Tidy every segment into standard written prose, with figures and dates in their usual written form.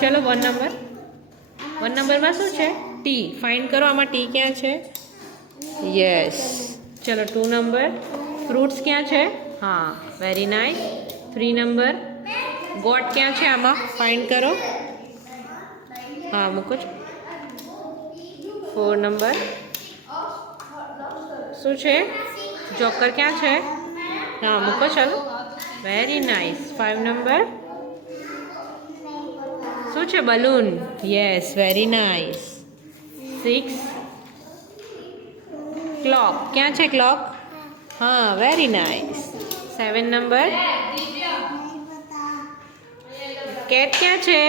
ચલો 1 નંબરમાં શું છે? ટી. ફાઇન્ડ કરો આમાં ટી ક્યાં છે? યસ. ચલો 2 નંબર ફ્રૂટ્સ ક્યાં છે? હા, વેરી નાઇસ. 3 નંબર ગોટ ક્યાં છે આમાં? ફાઇન્ડ કરો. હા, મૂકો છો. 4 નંબર શું છે? જોકર ક્યાં છે? હા, મૂકો ચાલો. Very nice. 5 નંબર શું છે? બલૂન. Yes, very nice. 6 ક્લોક ક્યાં છે? ક્લોક. હા, વેરી નાઇસ. 7 નંબર કેટ ક્યાં છે?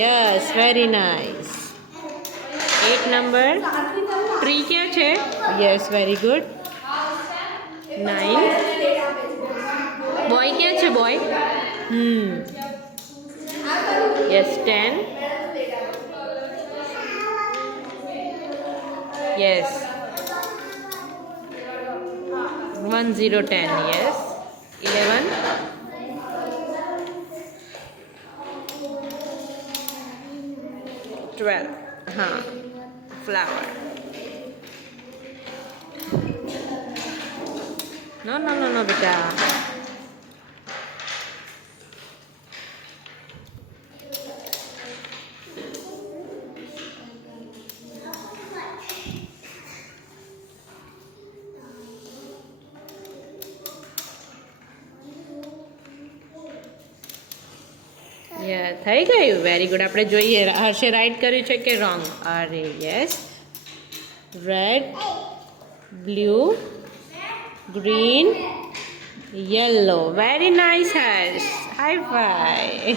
Yes, very nice. 8 number tree ક્યાં છે? Yes, very good. 9 બોય ક્યાં છે? બોય. યસ. 10 યસ. 1 0 10 યસ. 11 12 હા, ફ્લાવર. નો નો નો નો બેટા. થઈ ગયું. Very good. આપણે જોઈએ હર્ષે રાઈટ કર્યું છે કે રોંગ? અરે yes. Red, blue, green, yellow. Very nice Harsh. High phi.